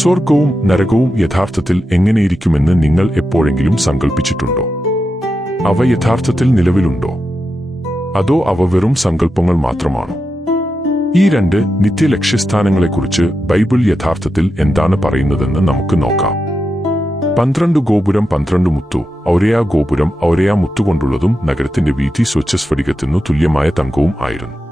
സ്വർഗവും നരകവും യഥാർത്ഥത്തിൽ എങ്ങനെയിരിക്കുമെന്ന് നിങ്ങൾ എപ്പോഴെങ്കിലും സങ്കല്പിച്ചിട്ടുണ്ടോ അവ യഥാർത്ഥത്തിൽ നിലവിലുണ്ടോ? അതോ അവ വെറും സങ്കല്പങ്ങൾ മാത്രമാണോ? ഈ രണ്ട് നിത്യലക്ഷ്യസ്ഥാനങ്ങളെക്കുറിച്ച് ബൈബിൾ യഥാർത്ഥത്തിൽ എന്താണ് പറയുന്നതെന്ന് നമുക്ക് നോക്കാം. പന്ത്രണ്ട് ഗോപുരം പന്ത്രണ്ട് മുത്തു ഔരയാ ഗോപുരം ഔരയാ മുത്തുകൊണ്ടുള്ളതും നഗരത്തിന്റെ വീതി സ്വച്ഛസ്ഫടികത്തിനു തുല്യമായ തങ്കവും ആയിരുന്നു.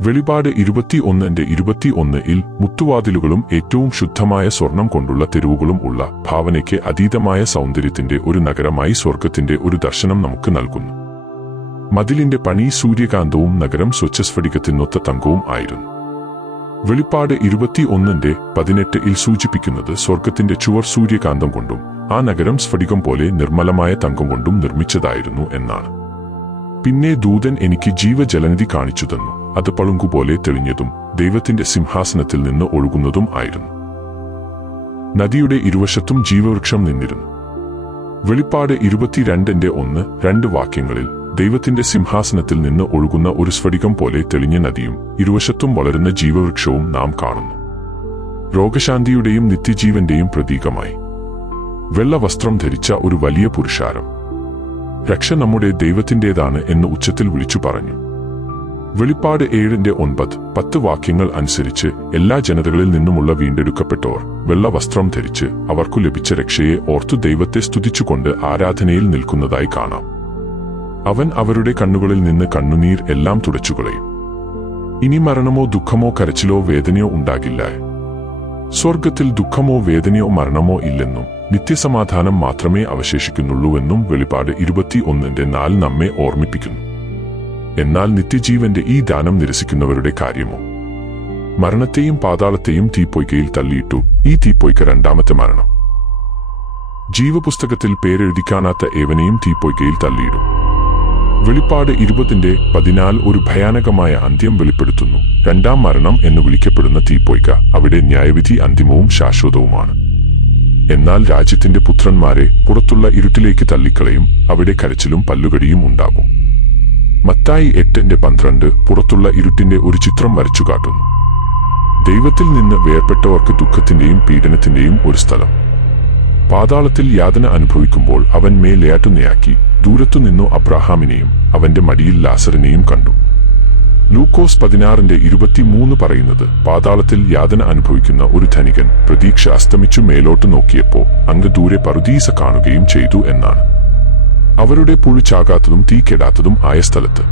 വെളിപാട് ഇരുപത്തി ഒന്നിന്റെ ഇരുപത്തി ഒന്നിൽ മുത്തുവാതിലുകളും ഏറ്റവും ശുദ്ധമായ സ്വർണം കൊണ്ടുള്ള തെരുവുകളും ഉള്ള ഭാവനയ്ക്ക് അതീതമായ സൗന്ദര്യത്തിന്റെ ഒരു നഗരമായി സ്വർഗത്തിന്റെ ഒരു ദർശനം നമുക്ക് നൽകുന്നു. മതിലിന്റെ പണി സൂര്യകാന്തവും നഗരം സ്വച്ഛസ്ഫടികത്തിനൊത്ത തങ്കവും ആയിരുന്നു. വെളിപ്പാട് ഇരുപത്തി ഒന്നിന്റെ പതിനെട്ട് ഇൽ സൂചിപ്പിക്കുന്നത് സ്വർഗത്തിന്റെ ചുവർ സൂര്യകാന്തം കൊണ്ടും ആ നഗരം സ്ഫടികം പോലെ നിർമ്മലമായ തങ്കം കൊണ്ടും നിർമ്മിച്ചതായിരുന്നു എന്നാണ്. പിന്നെ ദൂതൻ എനിക്ക് ജീവജലനിധി കാണിച്ചു തന്നു. അത് പളുങ്കുപോലെ തെളിഞ്ഞതും ദൈവത്തിന്റെ സിംഹാസനത്തിൽ നിന്ന് ഒഴുകുന്നതും ആയിരുന്നു. നദിയുടെ ഇരുവശത്തും ജീവവൃക്ഷം നിന്നിരുന്നു. വെളിപ്പാട് ഇരുപത്തിരണ്ടിന്റെ ഒന്ന് രണ്ട് വാക്യങ്ങളിൽ ദൈവത്തിന്റെ സിംഹാസനത്തിൽ നിന്ന് ഒഴുകുന്ന ഒരു സ്ഫടികം പോലെ തെളിഞ്ഞ നദിയും ഇരുവശത്തും വളരുന്ന ജീവവൃക്ഷവും നാം കാണുന്നു. രോഗശാന്തിയുടെയും നിത്യജീവന്റെയും പ്രതീകമായി. വെള്ള വസ്ത്രം ധരിച്ച ഒരു വലിയ പുരുഷാരം. രക്ഷ നമ്മുടെ ദൈവത്തിന്റേതാണ് എന്ന് ഉച്ചത്തിൽ വിളിച്ചു പറഞ്ഞു. വെളിപ്പാട് ഏഴിന്റെ ഒൻപത് പത്ത് വാക്യങ്ങൾ അനുസരിച്ച് എല്ലാ ജനതകളിൽ നിന്നുമുള്ള വീണ്ടെടുക്കപ്പെട്ടവർ വെള്ള വസ്ത്രം ധരിച്ച് അവർക്കു ലഭിച്ച രക്ഷയെ ഓർത്തു ദൈവത്തെ സ്തുതിച്ചുകൊണ്ട് ആരാധനയിൽ നിൽക്കുന്നതായി കാണാം. അവൻ അവരുടെ കണ്ണുകളിൽ നിന്ന് കണ്ണുനീർ എല്ലാം തുടച്ചുകളയും. ഇനി മരണമോ ദുഃഖമോ കരച്ചിലോ വേദനയോ ഉണ്ടാകില്ല. സ്വർഗത്തിൽ ദുഃഖമോ വേദനയോ മരണമോ ഇല്ലെന്നും നിത്യസമാധാനം മാത്രമേ അവശേഷിക്കുന്നുള്ളൂവെന്നും വെളിപാട് ഇരുപത്തി ഒന്നിന്റെ നാല് നമ്മെ ഓർമ്മിപ്പിക്കുന്നു. എന്നാൽ നിത്യജീവന്റെ ഈ ദാനം നിരസിക്കുന്നവരുടെ കാര്യമോ? മരണത്തെയും പാതാളത്തെയും തീപ്പൊയ്ക്കയിൽ തള്ളിയിട്ടു ഈ തീപ്പൊയ്ക്ക രണ്ടാമത്തെ മരണം. ജീവപുസ്തകത്തിൽ പേരെഴുതിക്കാനാത്ത ഏവനെയും തീപ്പൊയ്ക്കയിൽ തള്ളിയിടും. വെളിപ്പാട് ഇരുപതിന്റെ പതിനാല് ഒരു ഭയാനകമായ അന്ത്യം വെളിപ്പെടുത്തുന്നു. രണ്ടാം മരണം എന്ന് വിളിക്കപ്പെടുന്ന തീപ്പൊയ്ക്ക അവിടെ ന്യായവിധി അന്തിമവും ശാശ്വതവുമാണ്. എന്നാൽ രാജ്യത്തിന്റെ പുത്രന്മാരെ പുറത്തുള്ള ഇരുട്ടിലേക്ക് തള്ളിക്കളയും അവിടെ കരച്ചിലും പല്ലുകടിയും ഉണ്ടാകും. മത്തായി എട്ടിന്റെ പന്ത്രണ്ട് പുറത്തുള്ള ഇരുട്ടിന്റെ ഒരു ചിത്രം വരച്ചു കാട്ടുന്നു ദൈവത്തിൽ നിന്ന് വേർപെട്ടവർക്ക് ദുഃഖത്തിന്റെയും പീഡനത്തിന്റെയും ഒരു സ്ഥലം. പാതാളത്തിൽ യാതന അനുഭവിക്കുമ്പോൾ അവൻ മേലയാട്ടുന്നയാക്കി ദൂരത്തുനിന്നു അബ്രാഹാമിനെയും അവന്റെ മടിയിൽ ലാസറിനെയും കണ്ടു. ലൂക്കോസ് പതിനാറിന്റെ ഇരുപത്തിമൂന്ന് പറയുന്നത് പാതാളത്തിൽ യാതന അനുഭവിക്കുന്ന ഒരു ധനികൻ പ്രതീക്ഷ അസ്തമിച്ചു മേലോട്ട് നോക്കിയപ്പോ അങ്ങ് ദൂരെ പറുദീസ കാണുകയും ചെയ്തു എന്നാണ്. അവരുടെ പുഴു തീക്കെടാത്തതും ആയ സ്ഥലത്ത്.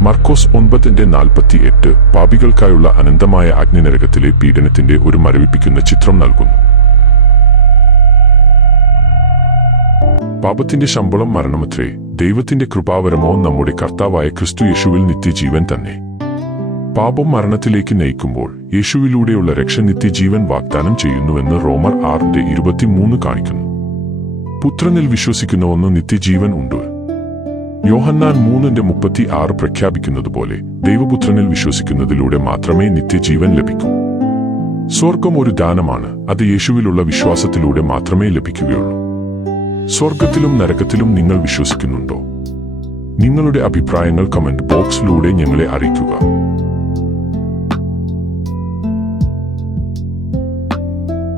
മർക്കോസ് ഒൻപതിന്റെ നാൽപ്പത്തി എട്ട് പാപികൾക്കായുള്ള അനന്തമായ അഗ്നിനരകത്തിലെ പീഡനത്തിന്റെ ഒരു മരവിപ്പിക്കുന്ന ചിത്രം നൽകുന്നു. പാപത്തിന്റെ ശമ്പളം മരണമത്രേ ദൈവത്തിന്റെ കൃപാവരമോ നമ്മുടെ കർത്താവായ ക്രിസ്തു യേശുവിൽ നിത്യജീവൻ തന്നെ. പാപം മരണത്തിലേക്ക് നയിക്കുമ്പോൾ യേശുവിലൂടെയുള്ള രക്ഷ നിത്യജീവൻ വാഗ്ദാനം ചെയ്യുന്നുവെന്ന് റോമർ ആറിന്റെ ഇരുപത്തിമൂന്ന് കാണിക്കുന്നു. പുത്രനിൽ വിശ്വസിക്കുന്ന ഒന്ന് നിത്യജീവൻ ഉണ്ട്. യോഹന്നാൻ മൂന്നിന്റെ മുപ്പത്തി ആറ് പ്രഖ്യാപിക്കുന്നതുപോലെ ദൈവപുത്രനിൽ വിശ്വസിക്കുന്നതിലൂടെ മാത്രമേ നിത്യജീവൻ ലഭിക്കൂ. സ്വർഗം ഒരു ദാനമാണ് അത് യേശുവിലുള്ള വിശ്വാസത്തിലൂടെ മാത്രമേ ലഭിക്കുകയുള്ളൂ. സ്വർഗത്തിലും നരകത്തിലും നിങ്ങൾ വിശ്വസിക്കുന്നുണ്ടോ? നിങ്ങളുടെ അഭിപ്രായങ്ങൾ കമന്റ് ബോക്സിലൂടെ ഞങ്ങളെ അറിയിക്കുക.